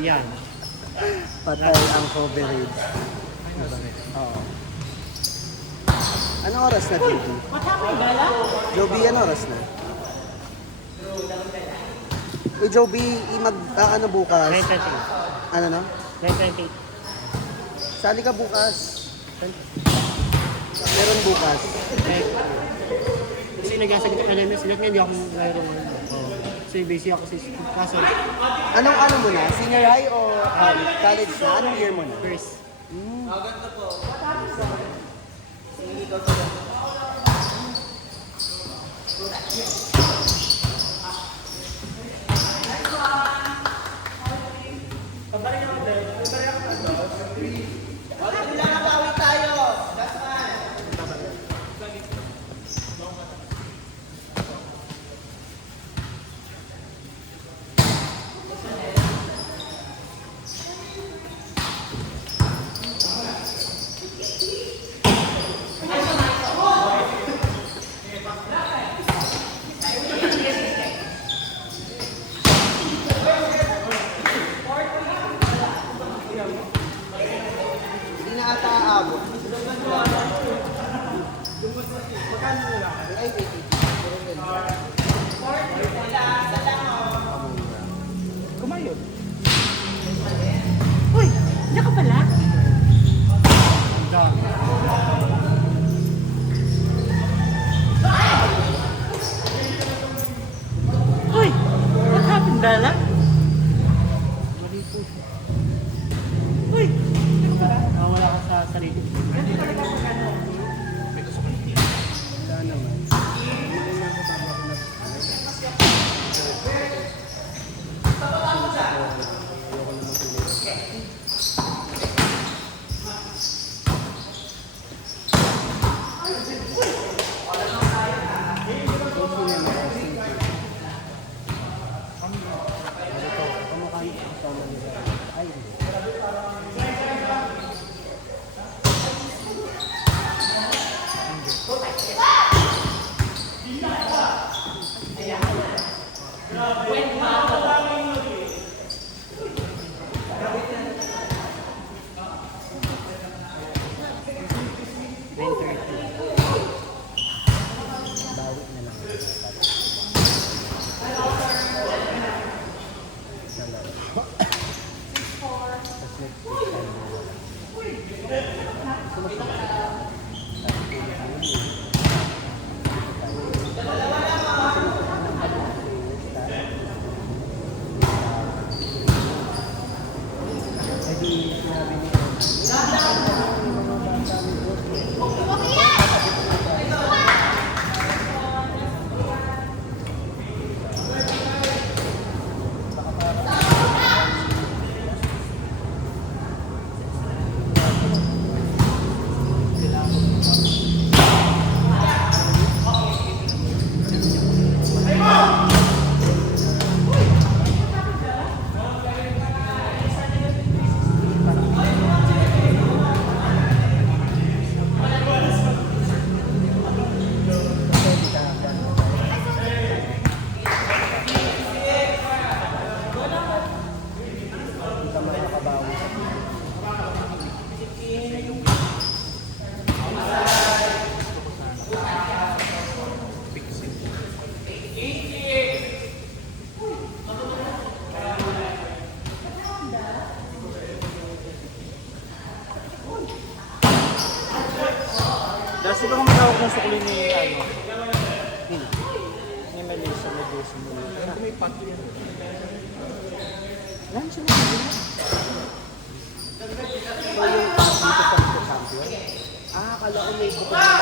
Yan. Patay ang coverage. Oo. Anong oras na, Joby? Joby, anong oras na? Uy, Joby, ano bukas? 9:30. Ano no? 9:20. Sali ka bukas. Meron bukas. Kasi nag-asagot ko namin sila ngayon, hindi ako mayroong kasi busy ako sa kaso. Anong ano mo na? Senior high o college na? Anong year mo na? First. Maganda po. Hindi na ata aabot. Ay, Kumayon. Uy, diyan ka pala? Uy, what happened, Bella? Uy, Wala ka sa sarili. saan naman? Dahil siguro matawag ng sukli ni ni Melissa mo. May pati yan. Yan siya na. So yung dito sa champion? Akala ko may bukod na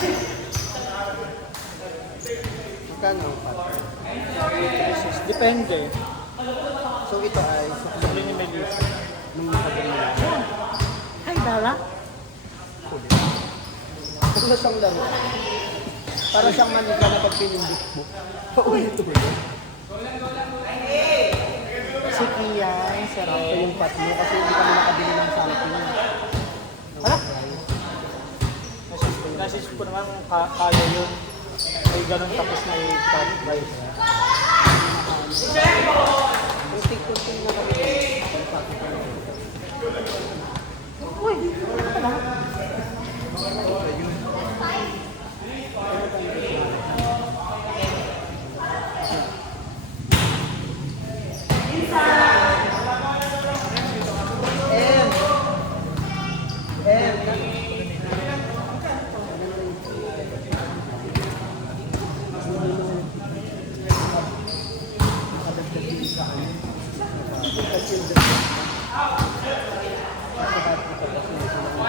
rin. Magkano ang pattern? Depende. So ito ay Sukli ni Melissa. nung nakabili na. hi, Bella. Ano siyang laro? Para siyang maniga na pagpinindit mo. Paulit-ulit. Si Kia, sarap ko yung pat mo kasi hindi kami nakabili ng something. Hala? Nasis ko naman kaya yun. May ganun tapos may top price. Kunting-kunting na kami. fielder. Kasi kahit ito kasi hindi ko lang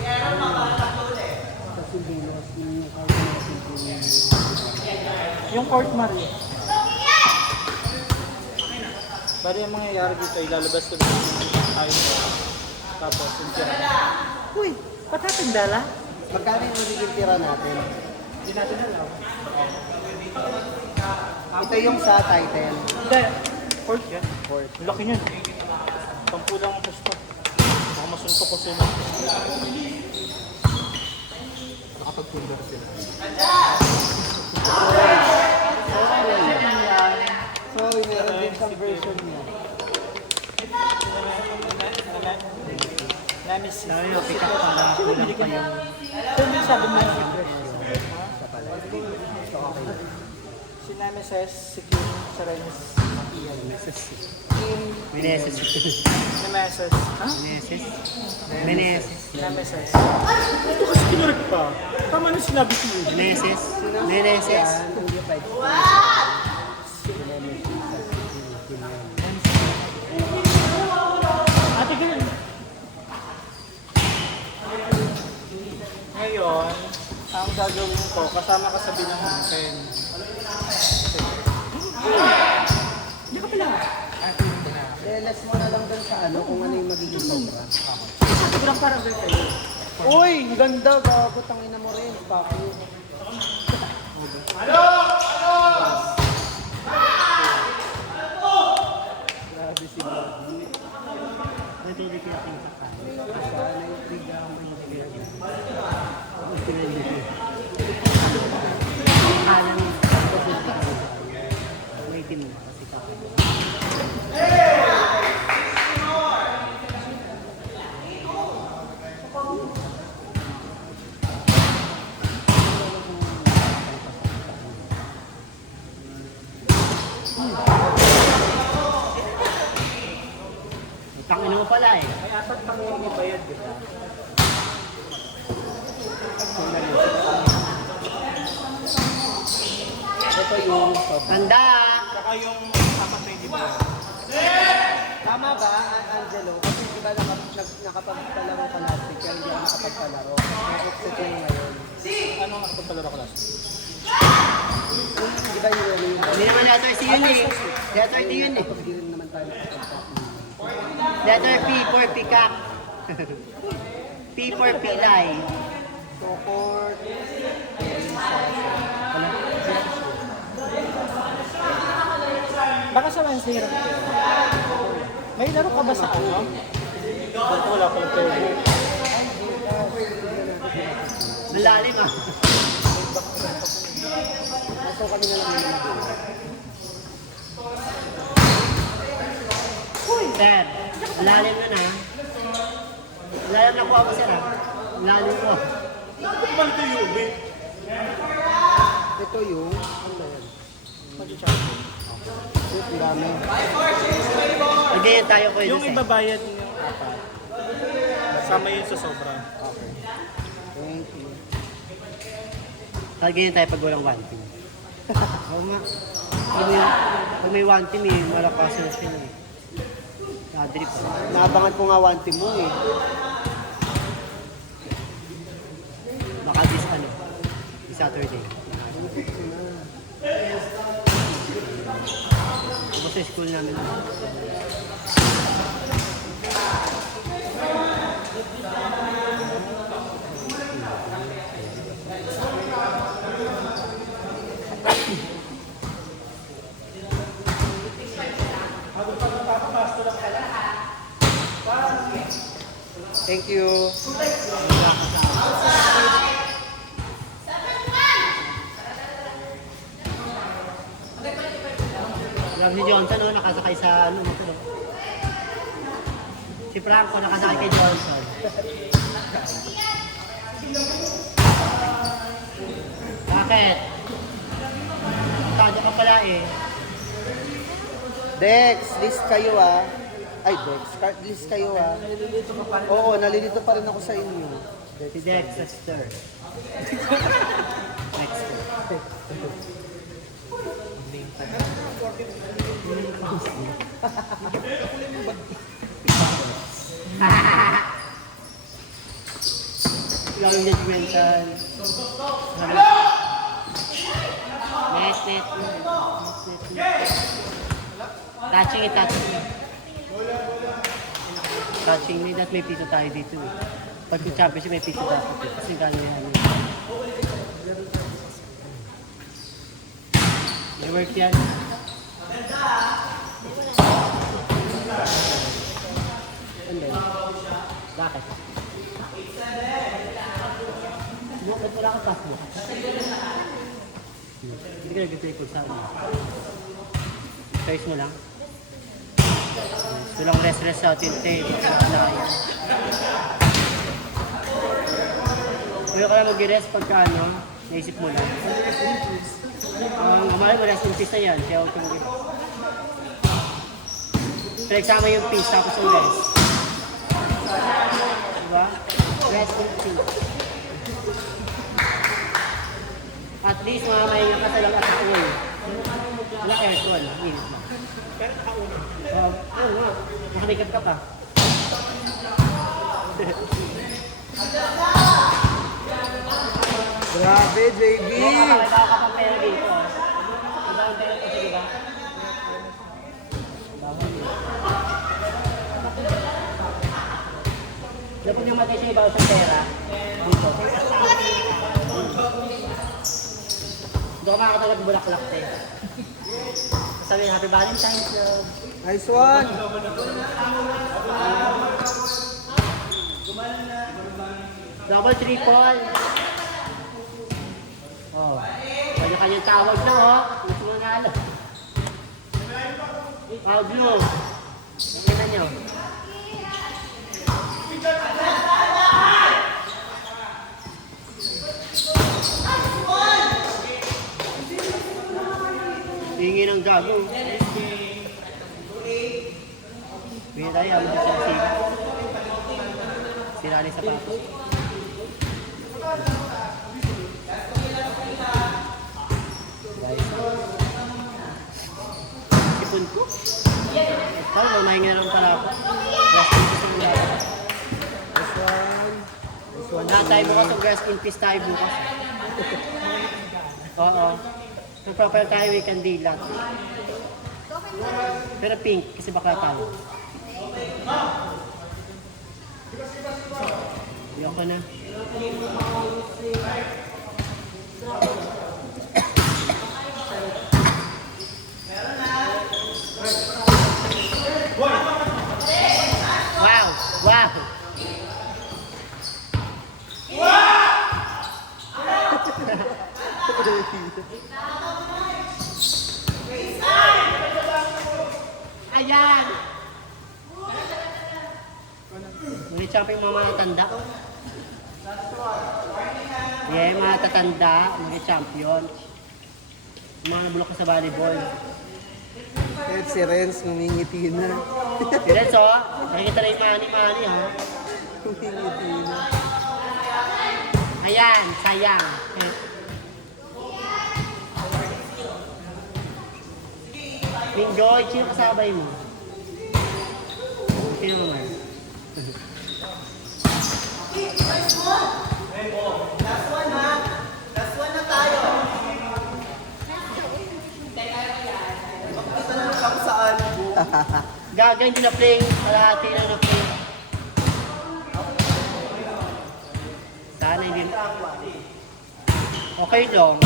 kaya parang sa Pilipinas, yung kahit na Pilipinas. Yung court Mario. Bari yung mangyayari dito, ilalabas ko dito yung tayo. Tapos, yung tira. Uy, what happened, Dala? Magkano yung magiging tira natin? Hindi natin alam. Ito yung sa title. Hindi. Court yan. Court. Ang laki niyan. Pampulang ang pusto. Baka masuntok ko sila. Nakapag-pundar sila. Sorry, meron din sa version niya. Nemesis. Sabi mo, pick up pa lang. Kulang pa yung... Sino yung sabi mo yung secret? Si Nemesis, si Kim, si Renis. Meneses. Nemesis. Ha? Meneses. Meneses. Nemesis. Ito kasi kinurek pa. Tama na sinabi ko yun. Meneses. Meneses. Ate, ganun. Ngayon, ang gagawin ko, kasama ka sa bilang natin. Hindi ka pala. Less mo na lang dun sa ano kung ano yung magiging sobra. Sobrang parang girl kayo. Uy, ang ganda. Gago, tangina mo rin. Fuck you. Grabe si Bobby. Ito di pinating sa kanin. Sana yung triga ang Kanan. May itim na kasi kakain. Tangin mo pala eh. May apat pang yung ibayad, di ba? Ito yung sobra. Tanda! Saka yung apat na hindi bayad. Tama ba, Angelo? Kasi di ba nakapagpalaro ka last week, kaya hindi ako nakapagpalaro. Na-exit ko ngayon. Ano ang pagpalaro ko last week? Di ba yung Hindi naman letter C yun eh. Letter D yun eh. Tapos di rin naman tayo nakapagpalaro. Letter P for peacock. P for pilay. Sokor, Baka sa Wednesday hirap ko. May laro ka ba sa ano? Ba't wala pa lang tayo? Malalim ah. so kami na lang yung mga Sir, malalim na na. Malalim na kuha ko sir ah. Malalim ko. Balik ko yung ube. Ito yung, ano yan? Ang dami. Again tayo ko Yung ibabayad niyo yung apat. Sama yun sa sobra. Thank you. Again tayo pag walang one team. Oo nga. Pag may one team eh, wala pa sila sila eh. Nadrip. Naabangan ko nga one team mo eh. Baka this ano, this Saturday. Tapos sa school namin. Thank you. Alam si Johnson, no, nakasakay sa ano, motor. Si Franco nakasakay kay Johnson. Bakit? Tado ka pala eh. Dex, list kayo ah. Ay, Dex, list kayo ah. Oo, nalilito pa rin ako sa inyo. Si Dex, sister. Yung judgmental. Net. Touching it. Touching me, that may piso tayo dito eh. Pag yung championship may piso dapat eh. Kasi gano'n yan. May work yan. And then, bakit? Bakit wala ka pass mo? Hindi ka nag-play kung saan. Choice mo lang. Gusto lang rest out yung tape. Pero ka lang mag-rest pagka ano, naisip mo lang. Mahal mo, rest in peace na yan. Kaya huwag kang mag-rest. Pinagsama yung peace tapos yung rest. Diba? Rest in peace. At least mamamahinga ka sa lang at uwi. Wala aircon. Init lang. Pero nakauna. Oo nga. Nakamakeup ka pa. Grabe, JB! Wala ka pang pera dito. Wala kang pera kasi diba? Dapat yung matay siya ibaw sa pera. Dito. Doon ka makakatalag bulaklak tayo. Sabi happy Valentine's Love. Nice one! Double triple. Oh. Kanya-kanyang tawag na oh. Gusto mo nga alam. Oh, blue. Nakita nyo. Hingi ng gago. Pwede tayo, ano sa sila. Sila rin sa pato. Ipon ko. Ito, mamahinga lang pala ako. Rest in peace ang lahat. Nice one! Nice one! Natay mo kasi rest in peace tayo bukas. Oo. Magpapala tayo weekend day lang. Pero pink, kasi bakla tayo. Ayoko na. Wow! Wow! Ayan! Ngunit siya pa yung mga matanda. Yeah, mga tatanda, mga champion. Yung mga nabulok sa volleyball. Kahit si Renz, ngumingiti na. Si Renzo, nakikita na yung mani-mani ha. Ngumingiti na. Ayan, sayang. Enjoy, sino kasabay mo? Sino naman? Gaga, hindi na playing. Kalahati lang na playing. Sana hindi na. Okay lang.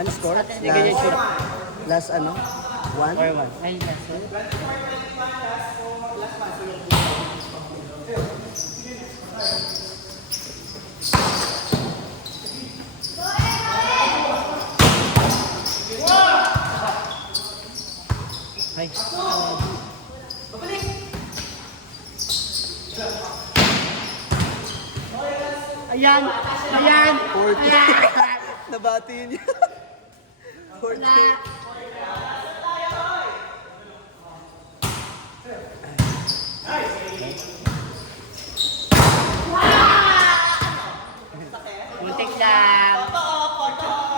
Ano score? Hindi ganyan siya. Last ano? One? Or one. Ay, that's it. Ay. Ayan! Ayan! 40. Ayan! Nabati niya. 40. Wala. guys.